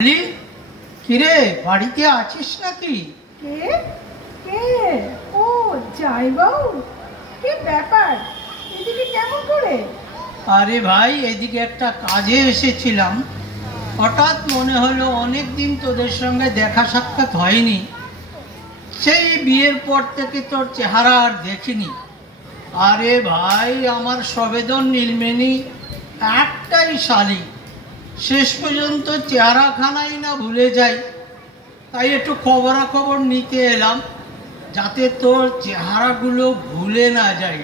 কিরে, বাড়িতে আছিস নাকি? কে কে ও যাইবাবু, কি ব্যাপার? এদিকে কেমন করে? আরে ভাই, এদিকে একটা কাজে এসেছিলাম। হঠাৎ মনে হলো অনেক দিন তোদের সঙ্গে দেখা সাক্ষাৎ হয়নি। সেই বিয়ের পর থেকে তোর চেহারা আর দেখিনি। আরে ভাই, আমার সবেদন নীলমেনি একটাই শালি, শেষ পর্যন্ত চেহারাখানাই না ভুলে যাই। তাই একটু খবরাখবর নিতে এলাম, যাতে তোর চেহারাগুলো ভুলে না যাই।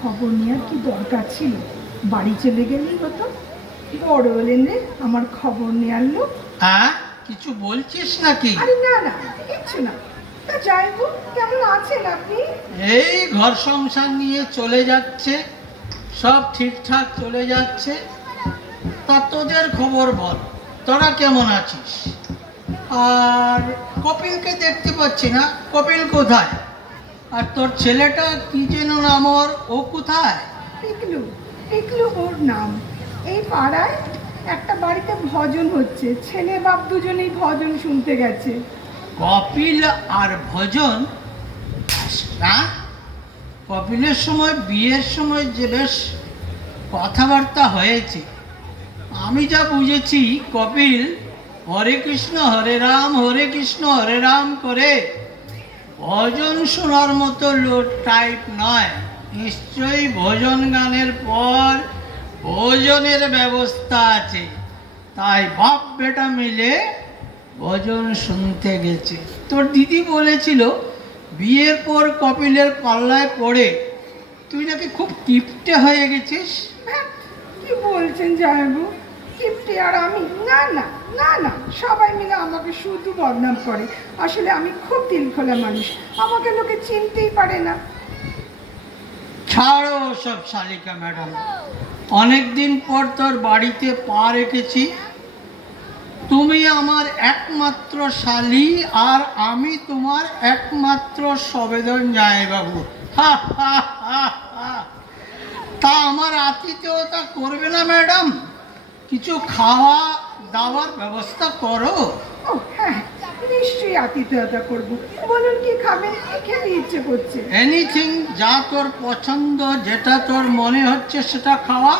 খবর নেওয়ার কি দরকার ছিল? বাড়ি চলে গেলেই হতো। বড় হলেন রে আমার খবর নেওয়ার লোক। হ্যাঁ, কিছু বলছিস নাকি? আরে না না, কিচ্ছু না। তা যাইবু, কেমন আছেন আপনি? এই ঘর সংসার নিয়ে চলে যাচ্ছে, সব ঠিকঠাক চলে যাচ্ছে। তা তোদের খবর বল, তোরা কেমন আছিস? আর কপিলকে দেখতে পাচ্ছি না, কপিল কোথায়? আর তোর ছেলেটা কি যেন নাম ওর, ও কোথায়? টিকলু, টিকলু ওর নাম। এই পাড়ায় একটা বাড়িতে ভজন হচ্ছে, ছেলে বাপ দুজনেই ভজন শুনতে গেছে। কপিল আর ভজন? না, কপিলের সময় বিয়ের সময় যে বেশ কথাবার্তা হয়েছে। আমি যা বুঝেছি, কপিল হরে কৃষ্ণ হরে কৃষ্ণ হরে রাম করে ভজন শোনার মতো লোক টাইপ নয়। নিশ্চয়ই ভজন গানের পর ভোজনের ব্যবস্থা আছে, তাই বাপ বেটা মিলে ভজন শুনতে গেছে। তোর দিদি বলেছিল বিয়ের পর কপিলের পাল্লায় পড়ে তুই নাকি খুব কিপটে হয়ে গেছিস। হ্যাঁ, কি বলছেন জামাইবাবু? কিপ্টে আর আমি? না না না না, সবাই মিলে আমাকে শুধু বদনাম করে। আসলে আমি খুব দিল খোলা মানুষ, আমাকে লোকে চিনতেই পারে না। ছাড়ো সব শালিকা ম্যাডাম, অনেকদিন পর তোর বাড়িতে পা রেখেছি। তুমি আমার একমাত্র শালি, আর আমি তোমার একমাত্র সবেদন জামাইবাবু। তা আমার আতিথেয়তা করবে না ম্যাডাম? কিছু খাওয়া দাওয়ার ব্যবস্থা করো। ও হ্যাঁ, নিশ্চয়ই আতিথেয়তা করবো। বলুন কি খাবেন, কি খেতে ইচ্ছে করছে? এনিথিং, যা তোর পছন্দ, যেটা তোর মনে হচ্ছে সেটা খাওয়া।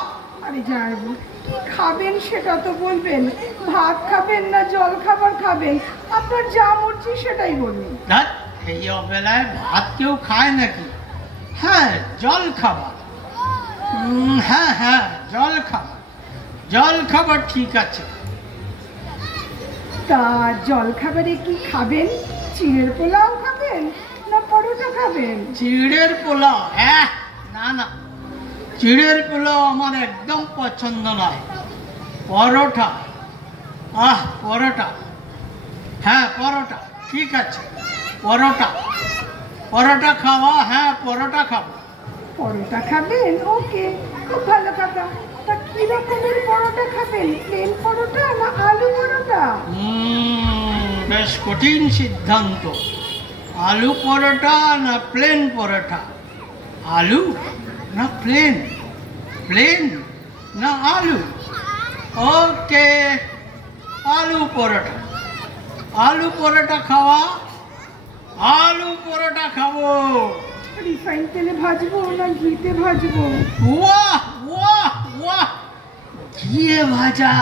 আরে জামাইবাবু, কি খাবেন সেটা তো বলবেন। ভাত খাবেন না জল খাবার খাবেন? আপনার যা মর্জি সেটাই বলুন। ধ্যাৎ, এই অবেলায় ভাত কেউ খায় নাকি? হ্যাঁ, জল খাবার। হ্যাঁ হ্যাঁ, জল খাবার, জল খাবার ঠিক আছে। তা জল খাবারে কি খাবেন? চিড়ের পোলাও খাবেন না পরোটা খাবেন? চিড়ের পোলাও? না না, চিড়ের পোলাও আমার একদম পছন্দ নয়। পরোটা, পরোটা, হ্যাঁ পরোটা ঠিক আছে। পরোটা, পরোটা খাওয়া, হ্যাঁ পরোটা খাবো। পরোটা খাবেন? ওকে, খুব ভালো কথা। তা কি রকমের পরোটা খাবেন? প্লেন পরোটা না আলু পরোটা? বেশ কঠিন সিদ্ধান্ত। আলু পরোটা না প্লেন পরোটা? আলু না প্লেন? প্লেন না আলু? ওকে, আলু পরোটা। আলু পরোটা খাওয়া, আলু পরোটা খাবো। রিফাইন তেলে ভাজবো না ঘিতে ভাজবো? ওয়াহ ওয়াহ ওয়াহ, ঘিয়ে ভাজা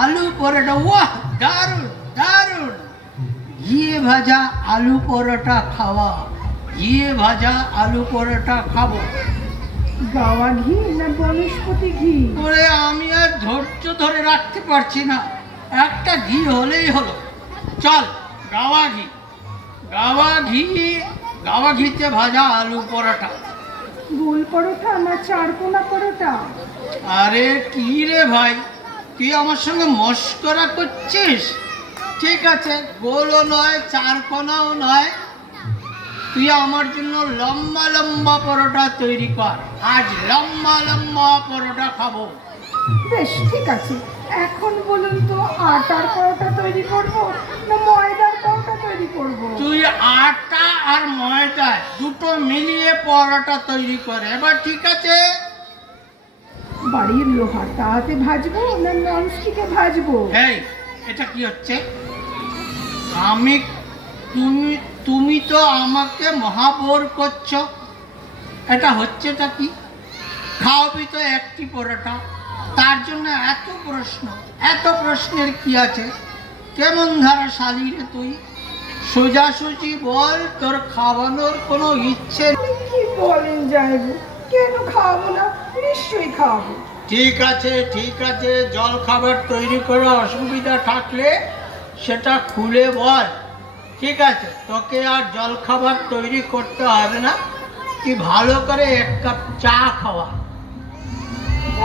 আলু পরোটা, ওয়াহ, দারুণ দারুণ। ঘিয়ে ভাজা আলু পরোটা খাওয়া, ঘিয়ে ভাজা আলু পরোটা খাবো। গাওয়া ঘি না বনস্পতি ঘি? ওরে, আমি আর ধৈর্য ধরে রাখতে পারছি না, একটা ঘি হলেই হলো। চল, গাওয়া ঘি, গাওয়া ঘি, গাওয়া ঘিতে ভাজা আলু পরোটা। গোল পরোটা না চারকোনা পরোটা? আরে কি রে ভাই, তুই আমার সঙ্গে মস্করা করছিস? ঠিক আছে, গোলও নয় চারকোনাও নয়, তুই আমার জন্য লম্বা লম্বা পরোটা তৈরি কর। আজ লম্বা লম্বা পরোটা খাবো। বেশ ঠিক আছে। এখন বলুন তো, আটার পরোটা তৈরি করব না ময়দার পরোটা তৈরি করব? তুই আটা আর ময়দা দুটো মিলিয়ে পরোটা তৈরি করে, এবার ঠিক আছে? বাড়ির লোহার তাহাতে ভাজবো না ননস্টিকে ভাজবো? এই এটা কি হচ্ছে? আমি তুমি তুমি তো আমাকে মহাবোর করছো। এটা হচ্ছেটা কি? খাওয়াবি তো একটি পরোটা, তার জন্য এত প্রশ্ন। এত প্রশ্নের কি আছে? কেমন ধারা শালি রে তুই? সোজাসুজি বল, তোর খাওয়ানোর কোনো ইচ্ছে? আপনি কি বলেন জামাইবাবু? কেন খাওয়াবো না? নিশ্চয়ই খাওয়াবো। ঠিক আছে ঠিক আছে, জল খাবার তৈরি করে অসুবিধা থাকলে সেটা খুলে বল। ঠিক আছে, তোকে আর জল খাবার তৈরি করতে হবে না, তুই ভালো করে এক কাপ চা খাওয়া।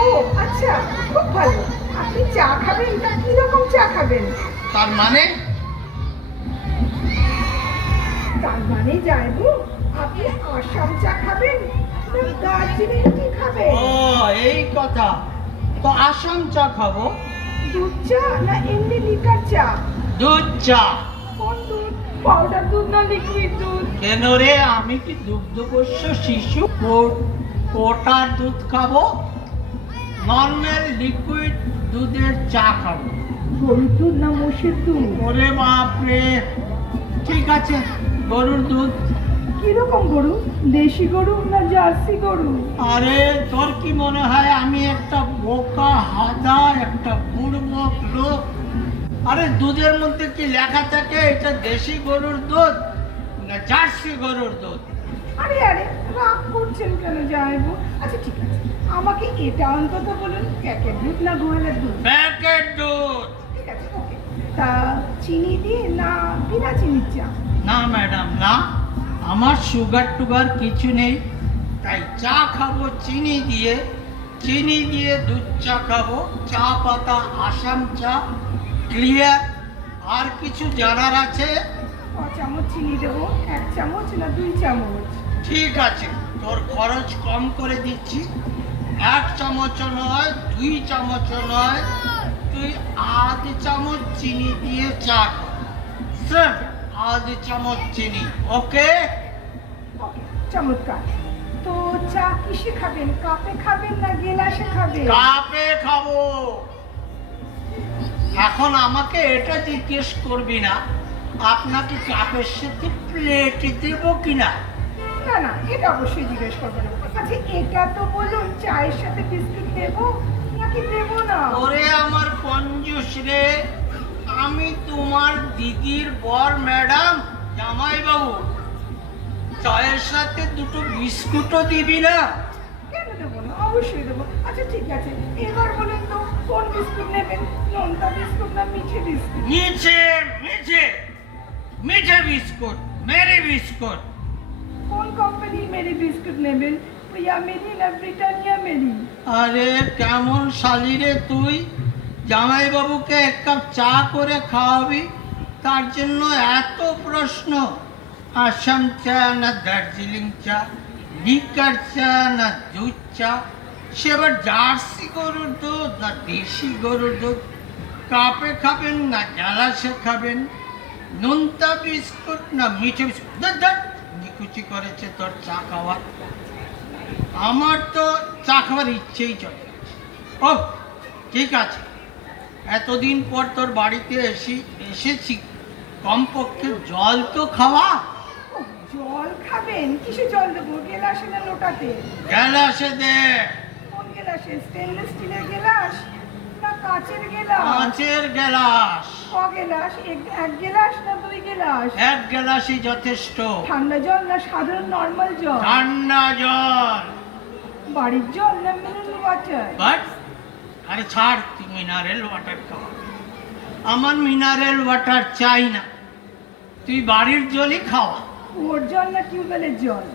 ও আচ্ছা, খুব ভালো। আপনি চা খাবেন? তা কিরকম চা খাবেন? তার মানে তার মানে জামাইবাবু, আপনি আসাম চা খাবেন না দার্জিলিং টি খাবেন? ও এই কথা, তো আসাম চা খাবো। দুধ চা না এমনি লিকার চা? দুধ চা। কোন দুধ? পাউডার দুধ না লিকুইড দুধ? কেন রে, আমি কি দুগ্ধপোষ্য শিশু? কোটার দুধ খাবো, নর্মাল লিকুইড দুধের চা খাবো। গরুর দুধ না মোষের দুধ? ওরে বাপরে, ঠিক আছে গরুর দুধ। কিরকম গরু? দেশি গরু না জার্সি গরু? আরে তোর কি মনে হয় আমি একটা বোকা হাদা, একটা বুড়বক লোক? আরে দুধের মধ্যে কি লেখা থাকে এটা দেশি গরুর দুধ না জার্সি গরুর দুধ? আরে আরে, রাগ করছেন কেন জামাইবাবু? আচ্ছা ঠিক আছে, আমাকে এটা অন্তত বলুন, প্যাকেট দুধ না গোয়ালের দুধ? প্যাকেট দুধ। ঠিক আছে, ওকে। তা চিনি দিয়ে না বিনা চিনির চা? না ম্যাডাম না, আমার সুগার টুগার কিছু নেই, তাই চা খাবো চিনি দিয়ে। চিনি দিয়ে দুধ চা খাবো, চা পাতা আসাম চা, ক্লিয়ার। আর কিছু জানার আছে? 5 চামচ চিনি দেবো, 1 চামচ না 2 চামচ? ঠিক আছে, তোর খরচ কম করে দিচ্ছি। 1 চামচও নয়, 2 চামচও নয়, তুই আধ চামচ চিনি দিয়ে চা খা। স্যার আধ চামচ চিনি, ওকে? ওকে, চমৎকার। তো চা কিসে খাবেন? কাপে খাবেন না গেলাসে খাবেন? কাপে খাবো। এখন আমাকে এটা জিজ্ঞেস করবি না আপনাকে কাপের সাথে প্লেট দেব কিনা। না না, এটা অবশ্যই জিজ্ঞেস করবো না। আচ্ছা এটা তো বলুন, চায়ের সাথে বিস্কুট দেবো নাকি দেবো না? ওরে আমার কঞ্জুস রে, আমি তোমার দিদির বর ম্যাডাম, জামাইবাবু, চায়ের সাথে দুটো বিস্কুটও দিবি না? কেন দেবো না? অবশ্যই দেবো। আচ্ছা ঠিক আছে, এবার বলুন তো কোন বিস্কুট নেবেন? নোনতা বিস্কুট না মিঠে বিস্কুট? মিঠে মিঠে মিঠে বিস্কুট, মেরি বিস্কুট। কোন কোম্পানি মেরি বিস্কুট নেবেন? প্রিয়া মেরি না ব্রিটানিয়া মেরি? আরে কেমন শালি রে তুই? জামাইবাবুকে এক কাপ চা করে খাওয়াবি, তার জন্য এত প্রশ্ন? আসাম চা না দার্জিলিং চা, লিকার চা না দুধ চা, সে আবার জার্সি গরুর দুধ না দেশি গরুর দুধ? কাপে খাবেন না গ্যালাসে খাবেন? নোনতা বিস্কুট না মিঠে বিস্কুট? নিকুচি করেছে তোর চা খাওয়ার। আমার তো চা খাওয়ার ইচ্ছেই চলে গেছে। ও ঠিক আছে, এতদিন পর তোর বাড়িতে এসেছি, কমপক্ষে জল তো খাওয়া। ও, জল খাবেন? কিসে জল দেবো? গেলাসে না লোটাতে? গ্যালাসে দে। কোন গেলাসে? স্টেনলেস স্টিলের গেলাস না কাচের গেলাস? কাঁচের গ্যালাস। ক গেলাস? এক গেলাস না 2 গেলাস? এক গ্যালাসই যথেষ্ট। ঠান্ডা জল না সাধারণ নর্মাল জল? ঠান্ডা জল। বাড়ির জল না মিনারেল ওয়াটার? বাট আরে ছাড়, তুই মিনারেল ওয়াটার খাওয়া, আমার মিনারেল ওয়াটার চাই না, তুই বাড়ির জলই খাওয়া। কুয়োর জল না টিউবওয়েলের জল?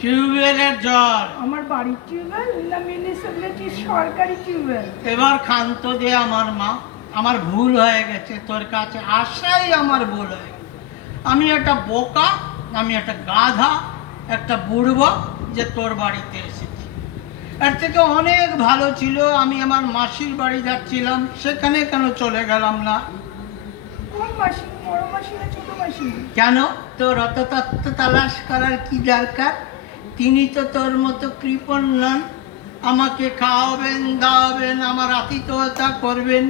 টিউবওয়েলের জল। আমার বাড়ির টিউবওয়েল না মিউনিসিপ্যালিটির সরকারি টিউবওয়েল? এবার ক্ষান্ত দে আমার মা, আমার ভুল হয়ে গেছে, তোর কাছে আসাই আমার ভুল হয়ে গেছে। আমি একটা বোকা, আমি একটা গাধা, একটা বুড়বক যে তোর বাড়িতে এসেছি। এর থেকে অনেক ভালো ছিল আমি আমার মাসির বাড়ি যাচ্ছিলাম, সেখানে কেন চলে গেলাম না? কোন মাসি? বড় মাসি না ছোট মাসি? কেন তোর অত তত্ত্ব তালাশ করার কি দরকার? তিনি তো তোর মতো কৃপণ নন, আমাকে খাওয়াবেন দাওয়াবেন, আমার আতিথ্যতা করবেন।